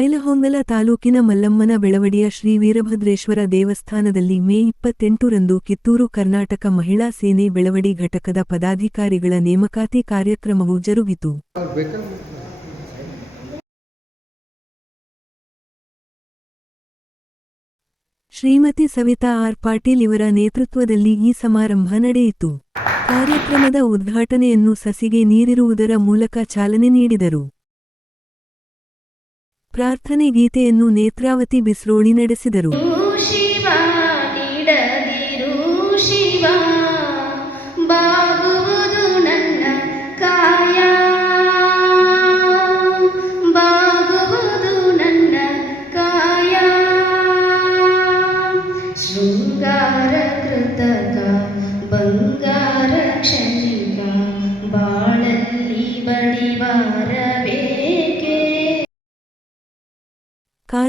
ಬೈಲಹೊಂಗಲ ತಾಲೂಕಿನ ಮಲ್ಲಮ್ಮನ ಬೆಳವಡಿಯ ಶ್ರೀ ವೀರಭದ್ರೇಶ್ವರ ದೇವಸ್ಥಾನದಲ್ಲಿ ಮೇ ಇಪ್ಪತ್ತೆಂಟರಂದು ಕಿತ್ತೂರು ಕರ್ನಾಟಕ ಮಹಿಳಾ ಸೇನೆ ಬೆಳವಡಿ ಘಟಕದ ಪದಾಧಿಕಾರಿಗಳ ನೇಮಕಾತಿ ಕಾರ್ಯಕ್ರಮವು ಜರುಗಿತು. ಶ್ರೀಮತಿ ಸವಿತಾ ಆರ್ ಪಾಟೀಲ್ ಇವರ ನೇತೃತ್ವದಲ್ಲಿ ಈ ಸಮಾರಂಭ ನಡೆಯಿತು. ಕಾರ್ಯಕ್ರಮದ ಉದ್ಘಾಟನೆಯನ್ನು ಸಸಿಗೆ ನೀರಿರುವುದರ ಮೂಲಕ ಚಾಲನೆ ನೀಡಿದರು. ಪ್ರಾರ್ಥನೆ ಗೀತೆಯನ್ನು ನೇತ್ರಾವತಿ ಬಿಸ್ರೋಳಿ ನಡೆಸಿದರು. ಶಿವ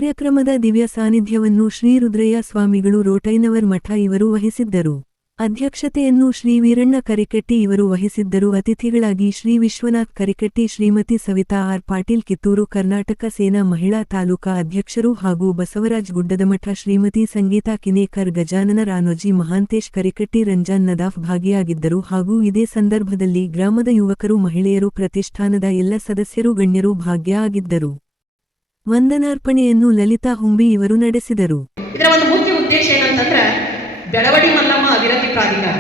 ಕಾರ್ಯಕ್ರಮದ ದಿವ್ಯ ಸಾನ್ನಿಧ್ಯವನ್ನು ಶ್ರೀ ರುದ್ರಯ್ಯ ಸ್ವಾಮಿಗಳು ರೋಟೈನವರ್ ಮಠ ಇವರು ವಹಿಸಿದ್ದರು. ಅಧ್ಯಕ್ಷತೆಯನ್ನು ಶ್ರೀ ವೀರಣ್ಣ ಕರಿಕಟ್ಟಿ ಇವರು ವಹಿಸಿದ್ದರು. ಅತಿಥಿಗಳಾಗಿ ಶ್ರೀ ವಿಶ್ವನಾಥ್ ಕರಿಕಟ್ಟಿ, ಶ್ರೀಮತಿ ಸವಿತಾ ಆರ್ ಪಾಟೀಲ್, ಕಿತ್ತೂರು, ಕರ್ನಾಟಕ ಸೇನಾ ಮಹಿಳಾ ತಾಲೂಕಾ ಅಧ್ಯಕ್ಷರು ಹಾಗೂ ಬಸವರಾಜ್ ಗುಡ್ಡದಮಠ ಶ್ರೀಮತಿ ಸಂಗೀತಾ ಕಿನೇಕರ್, ಗಜಾನನ ರಾನೋಜಿ ಮಹಾಂತೇಶ್ ಕರಿಕಟ್ಟಿ, ರಂಜಾನ್ ನದಾಫ್ ಭಾಗಿಯಾಗಿದ್ದರು ಹಾಗೂ ಇದೇ ಸಂದರ್ಭದಲ್ಲಿ ಗ್ರಾಮದ ಯುವಕರು, ಮಹಿಳೆಯರು, ಪ್ರತಿಷ್ಠಾನದ ಎಲ್ಲ ಸದಸ್ಯರು, ಗಣ್ಯರು ಭಾಗ್ಯ ಆಗಿದ್ದರು. ವಂದನಾರ್ಪಣೆಯನ್ನು ಲಲಿತಾ ಹುಂಬಿ ಇವರು ನಡೆಸಿದರು. ಇದರ ಒಂದು ಮುಖ್ಯ ಉದ್ದೇಶ ಏನಂತಂದ್ರೆ, ಬೆಳವಡಿ ಮಲ್ಲಮ್ಮ ಅಭಿವೃದ್ಧಿ ಪ್ರಾಧಿಕಾರ.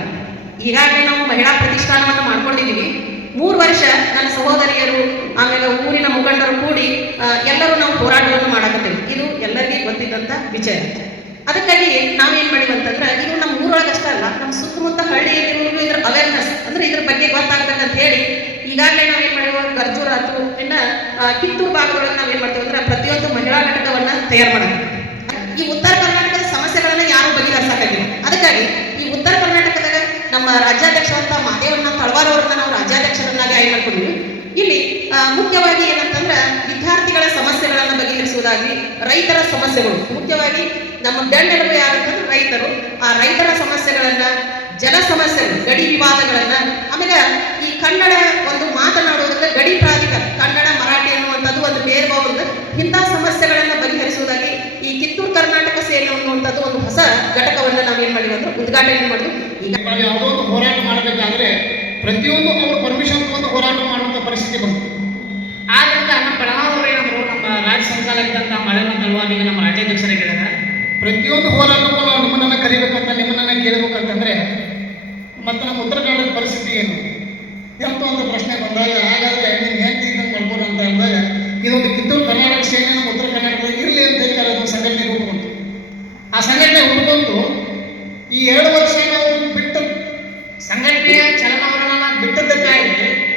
ಈಗಾಗಲೇ ನಾವು ಮಹಿಳಾ ಪ್ರತಿಷ್ಠಾನವನ್ನು ಮಾಡ್ಕೊಂಡಿದ್ದೀವಿ. ಮೂರು ವರ್ಷ ನನ್ನ ಸಹೋದರಿಯರು, ಆಮೇಲೆ ಊರಿನ ಮುಖಂಡರು ಕೂಡಿ ಎಲ್ಲರೂ ನಾವು ಹೋರಾಟವನ್ನು ಮಾಡಕತ್ತೇವೆ. ಇದು ಎಲ್ಲರಿಗೂ ಗೊತ್ತಿದ್ದಂತ ವಿಚಾರ. ಅದಕ್ಕಾಗಿ ನಾವೇನ್ ಮಾಡಿವಿ ಅಂತಂದ್ರೆ, ಇದು ನಮ್ಮ ಊರೊಳಗಷ್ಟೇ ಅಲ್ಲ, ನಮ್ಮ ಸುತ್ತಮುತ್ತ ಹಳ್ಳಿಯಲ್ಲಿ ಇದ್ರ ಅವೇರ್ನೆಸ್ ಅಂದ್ರೆ ಇದ್ರ ಬಗ್ಗೆ ಗೊತ್ತಾಗ್ಬೇಕಂತ ಹೇಳಿ ಈಗಾಗಲೇ ನಾವೇನ್ ಮಾಡಿವ ಗರ್ಜೂರ್ ಆತು ಇನ್ನ ಕಿತ್ತು ಕಿತ್ತೂರು ಭಾಗದೊಳಗೆ ನಾವೇನ್ ಮಾಡ್ತೀವಿ ಅಂದ್ರೆ ಪ್ರತಿಯೊಂದು ಮಹಿಳಾ ಘಟಕವನ್ನ ತಯಾರು ಮಾಡಬೇಕು ಈ ಉತ್ತರ ಕರ್ನಾಟಕದ ಸಮಸ್ಯೆಗಳನ್ನ ಯಾರು ಬಗೆಹರಿಸಕ್ಕಾಗಿಲ್ಲ ಅದಕ್ಕಾಗಿ ಈ ಉತ್ತರ ಕರ್ನಾಟಕದಾಗ ನಮ್ಮ ರಾಜ್ಯಾಧ್ಯಕ್ಷರಂತ ಮಹದೇವಣ್ಣ ತಳವಾರ ಅವರನ್ನ ನಾವು ರಾಜ್ಯಾಧ್ಯಕ್ಷರನ್ನಾಗಿ ಆಯ್ಕೆ ಮಾಡ್ಕೊಂಡಿವಿ ಇಲ್ಲಿ ಮುಖ್ಯವಾಗಿ ಏನಂತಂದ್ರೆ ವಿದ್ಯಾರ್ಥಿಗಳ ಸಮಸ್ಯೆಗಳನ್ನು ಬಗೆಹರಿಸುವುದಾಗಿ ರೈತರ ಸಮಸ್ಯೆಗಳು. ಮುಖ್ಯವಾಗಿ ನಮ್ಮ ಬೆನ್ನೆಲುಬು ಯಾರಂತಂದ್ರೆ ರೈತರು. ಆ ರೈತರ ಸಮಸ್ಯೆಗಳನ್ನ, ಜಲ ಸಮಸ್ಯೆಗಳು, ಗಡಿ ವಿವಾದಗಳನ್ನ, ಆಮೇಲೆ ಈ ಕನ್ನಡ ಒಂದು ಮಾತನಾಡುವುದಕ್ಕೆ ಗಡಿ ಪ್ರಾಧಿಕಾರ ಕನ್ನಡ ಮರಾಠಿ ಅನ್ನುವಂಥದ್ದು ಒಂದು ಬೇರೆ ಒಂದು ಇಂಥ ಸಮಸ್ಯೆಗಳನ್ನ ಬಗೆಹರಿಸುವುದಾಗಿ ಈ ಕಿತ್ತೂರು ಕರ್ನಾಟಕ ಸೇನೆ ಅನ್ನುವಂಥದ್ದು ಒಂದು ಹೊಸ ಘಟಕವನ್ನ ನಾವೇನ್ ಮಾಡಿದ್ವಿ ಅಂದ್ರೆ ಉದ್ಘಾಟನೆ ಮಾಡಿದ್ವಿ ಈಗ ನಾವು ಯಾವುದೋ ಒಂದು ಹೋರಾಟ ಮಾಡಬೇಕಾದ್ರೆ ಪ್ರತಿಯೊಂದು ಅವರು ಪರ್ಮಿಷನ್ ತಗೊಂಡು ಹೋರಾಟ ಮಾಡುವಂಥ ಪರಿಸ್ಥಿತಿ ಬಂತು. ಆದ್ರಿಂದ ನಮ್ಮ ಅವರು ಏನಂದ್ರು ನಮ್ಮ ರಾಜ್ಯ ಸಂಚಾಲಕದಂತ ಮಳೆನ ತಲುವಾಗಿ ನಮ್ಮ ರಾಜ್ಯಾಧ್ಯಕ್ಷರಾಗಿದ್ದಾರೆ ಪ್ರತಿಯೊಂದು ಹೋರಾಟಕ್ಕೂ ನಾವು ನಿಮ್ಮನ್ನ ಕರಿಬೇಕಂತ ನಿಮ್ಮನ್ನ ಕೇಳಬೇಕಂತಂದ್ರೆ ಮತ್ತೆ ನಮ್ಮ ಉತ್ತರ ಕನ್ನಡದ ಪರಿಸ್ಥಿತಿ ಏನು? ಎಂತ ಒಂದು ಪ್ರಶ್ನೆ ಬಂದಾಗ ಹಾಗಾದ್ರೆ ನೀನು ಹೆಂಗೆ ಇದನ್ನು ಮಾಡ್ಬೋದು ಅಂತ ಅಂದಾಗ ಇದೊಂದು ಕಿತ್ತೂರು ಕರ್ನಾಟಕ ಸೇನೆ ನಮ್ಮ ಉತ್ತರ ಕರ್ನಾಟಕದಲ್ಲಿ ಇರಲಿ ಅಂತ ಹೇಳ್ತಾರೆ ಅದೊಂದು ಸಂಘಟನೆ ಹುಟ್ಟುಕೊಂತು ಆ ಸಂಘಟನೆ ಹುಟ್ಟುಕೊಂಡು ಈ ಎರಡು ವರ್ಷ ನಾವು ಬಿಟ್ಟು ಸಂಘಟನೆಯ ಚಲನವಲನ ಬಿಟ್ಟದ್ದಕ್ಕಾಗಿ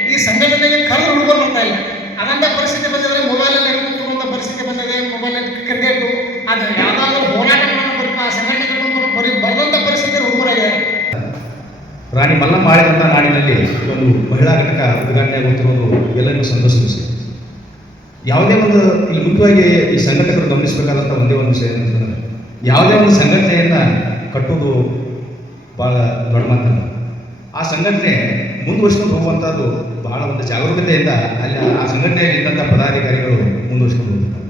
ಈ ಸಂಘಟನೆಗೆ ಕಲ್ಲು ಹುಡುಗರು ಬರ್ತಾ ಇಲ್ಲ. ಅದಂತ ಪರಿಸ್ಥಿತಿ ಬಂದಿದ್ರೆ ಮೊಬೈಲ್ ಹಿಡ್ಕೊಂಡು ಪರಿಸ್ಥಿತಿ ಬಂದಿದೆ ಮೊಬೈಲ್ ಅಲ್ಲಿ ಕ್ರಿಕೆಟ್ ಅದು ಯಾವ್ದಾದ್ರು ಹೋರಾಟಗಳನ್ನು ಬರ್ತಾ ಸಂಘಟನೆಗಳನ್ನು ಬರೀ ಬರದಂತ ಪರಿಸ್ಥಿತಿ ಹುಡುಗರಾಗಿದೆ ರಾಣಿ ಮಲ್ಲಮ್ಮ ಆಳಿದಂಥ ನಾಡಿನಲ್ಲಿ ಒಂದು ಮಹಿಳಾ ಘಟಕ ಉದ್ಘಾಟನೆ ಆಗುತ್ತಿರುವುದು ಎಲ್ಲರಿಗೂ ಸಂತೋಷಿಸಿದೆ ಯಾವುದೇ ಒಂದು ಇಲ್ಲಿ ಮುಖ್ಯವಾಗಿ ಈ ಸಂಘಟಕರು ಗಮನಿಸಬೇಕಾದಂಥ ಒಂದೇ ಒಂದು ವಿಷಯ ಏನಂತಂದ್ರೆ, ಯಾವುದೇ ಒಂದು ಸಂಘಟನೆಯನ್ನು ಕಟ್ಟುವುದು ಭಾಳ ದೊಡ್ಡ ಆ ಸಂಘಟನೆ ಮುಂದುವರಿಸ್ಕೊಂಡು ಹೋಗುವಂಥದ್ದು ಬಹಳ ಒಂದು ಜಾಗರೂಕತೆಯಿಂದ ಅಲ್ಲಿ ಆ ಸಂಘಟನೆಯಲ್ಲಿ ಇದ್ದಂಥ ಪದಾಧಿಕಾರಿಗಳು ಮುಂದುವರಿಸ್ಕೊಂಡು ಹೋಗ್ತಾರೆ.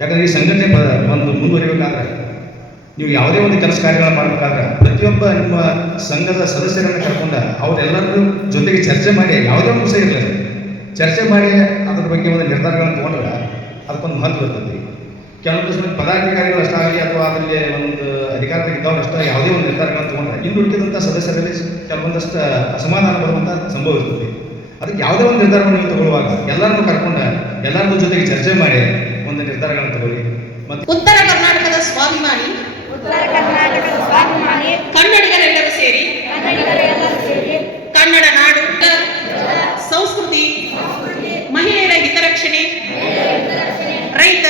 ಯಾಕಂದರೆ ಈ ಸಂಘಟನೆ ಪದ ಒಂದು ಮುಂದುವರಿಬೇಕಾದ್ರೆ ನೀವು ಯಾವುದೇ ಒಂದು ಕೆಲಸ ಕಾರ್ಯಗಳನ್ನು ಮಾಡಬೇಕಾದ್ರೆ ಪ್ರತಿಯೊಬ್ಬ ನಿಮ್ಮ ಸಂಘದ ಸದಸ್ಯರನ್ನು ಕರ್ಕೊಂಡ ಅವರೆಲ್ಲರೂ ಜೊತೆಗೆ ಚರ್ಚೆ ಮಾಡಿ ಯಾವುದೇ ಒಂದು ವಿಷಯ ಚರ್ಚೆ ಮಾಡಿ ಅದ್ರ ಬಗ್ಗೆ ಒಂದು ನಿರ್ಧಾರಗಳನ್ನು ತಗೊಂಡ್ರೆ ಅದಕ್ಕೊಂದು ಮಹತ್ವ ಇರ್ತದೆ. ಕೆಲವೊಂದು ಸಲ ಪದಾಧಿಕಾರಿಗಳು ಅಷ್ಟಾಗಲಿ ಅಥವಾ ಅದರಲ್ಲಿ ಒಂದು ಅಧಿಕಾರದಲ್ಲಿ ಇದ್ದವ್ರು ಅಷ್ಟೇ ಯಾವುದೇ ಒಂದು ನಿರ್ಧಾರಗಳನ್ನು ತಗೊಂಡ್ರೆ ಇನ್ನು ಉಳಿದಂಥ ಸದಸ್ಯರಲ್ಲಿ ಕೆಲವೊಂದಷ್ಟು ಅಸಮಾಧಾನ ಬರುವಂಥ ಸಂಭವ ಇರ್ತದೆ. ಅದಕ್ಕೆ ಯಾವುದೇ ಒಂದು ನಿರ್ಧಾರವನ್ನು ನೀವು ತಗೊಳ್ಳುವಾಗ ಎಲ್ಲರನ್ನೂ ಕರ್ಕೊಂಡು ಎಲ್ಲರನ್ನೂ ಜೊತೆಗೆ ಚರ್ಚೆ ಮಾಡಿ ಒಂದು ನಿರ್ಧಾರಗಳನ್ನು ತಗೊಳ್ಳಿ. ಮತ್ತು ಉತ್ತರ ಕರ್ನಾಟಕದ ಸ್ವಾಭಿಮಾನಿ ಕನ್ನಡಿಗರೆಲ್ಲರೂ ಸೇರಿ ಕನ್ನಡ ನಾಡು ಸಂಸ್ಕೃತಿ ಮಹಿಳೆಯರ ಹಿತರಕ್ಷಣೆ ರೈತ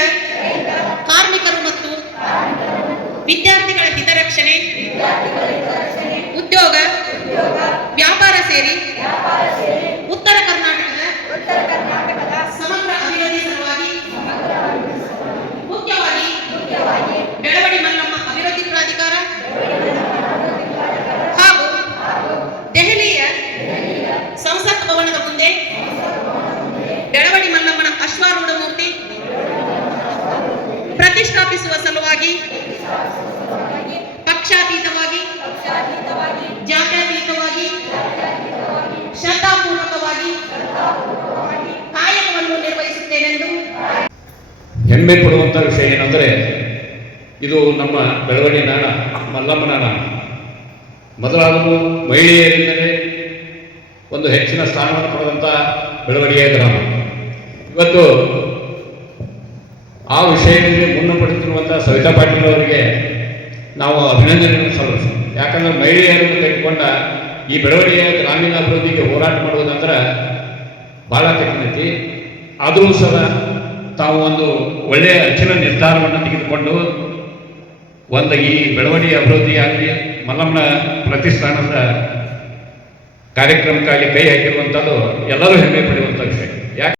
ಪಕ್ಷಾತೀತವಾಗಿ? ಪಕ್ಷಾತೀತವಾಗಿ? ಜಾತ್ಯತೀತವಾಗಿ? ಶ್ರದ್ಧಾಪೂರ್ವಕವಾಗಿ? ಕಾಯಕವನ್ನು ನಿರ್ವಹಿಸುತ್ತೇನೆಂದು? ಹೆಮ್ಮೆ ಪಡುವಂಥ ವಿಷಯ ಏನಂದ್ರೆ, ಇದು ನಮ್ಮ ಬೆಳವಣಿಗೆ ನಾಣ, ಮಲ್ಲಮ್ಮ ನಾಣ. ಮೊದಲಾದರೂ ಮಹಿಳೆಯರಿಂದಲೇ ಒಂದು ಹೆಚ್ಚಿನ ಸ್ಥಾನವನ್ನು ಪಡೆದಂಥ ಬೆಳವಣಿಗೆಯ ಗ್ರಾಮ. ಇವತ್ತು ಆ ವಿಷಯದಲ್ಲಿ ಮುನ್ನಪಡುತ್ತಿರುವಂಥ ಸವಿತಾ ಪಾಟೀಲ್ ಅವರಿಗೆ ನಾವು ಅಭಿನಂದನೆಯನ್ನು ಸಲ್ಲಿಸ್ತೀವಿ. ಯಾಕಂದ್ರೆ ಮಹಿಳೆಯರನ್ನು ತೆಗೆದುಕೊಂಡ ಈ ಬೆಳವಣಿಗೆಯ ಗ್ರಾಮೀಣ ಅಭಿವೃದ್ಧಿಗೆ ಹೋರಾಟ ಮಾಡುವುದಂದ್ರೆ ಭಾಳ ಕಠಿಣೈತಿ. ಆದರೂ ಸಹ ತಾವು ಒಂದು ಒಳ್ಳೆಯ ಅಚ್ಚಿನ ನಿರ್ಧಾರವನ್ನು ತೆಗೆದುಕೊಂಡು ಒಂದು ಈ ಬೆಳವಣಿಗೆ ಅಭಿವೃದ್ಧಿ ಆಗಲಿ, ಮಲ್ಲಮ್ಮನ ಪ್ರತಿಷ್ಠಾನದ ಕಾರ್ಯಕ್ರಮಕ್ಕಾಗಿ ಕೈ ಹಾಕಿರುವಂಥದ್ದು ಎಲ್ಲರೂ ಹೆಮ್ಮೆ ಪಡಿ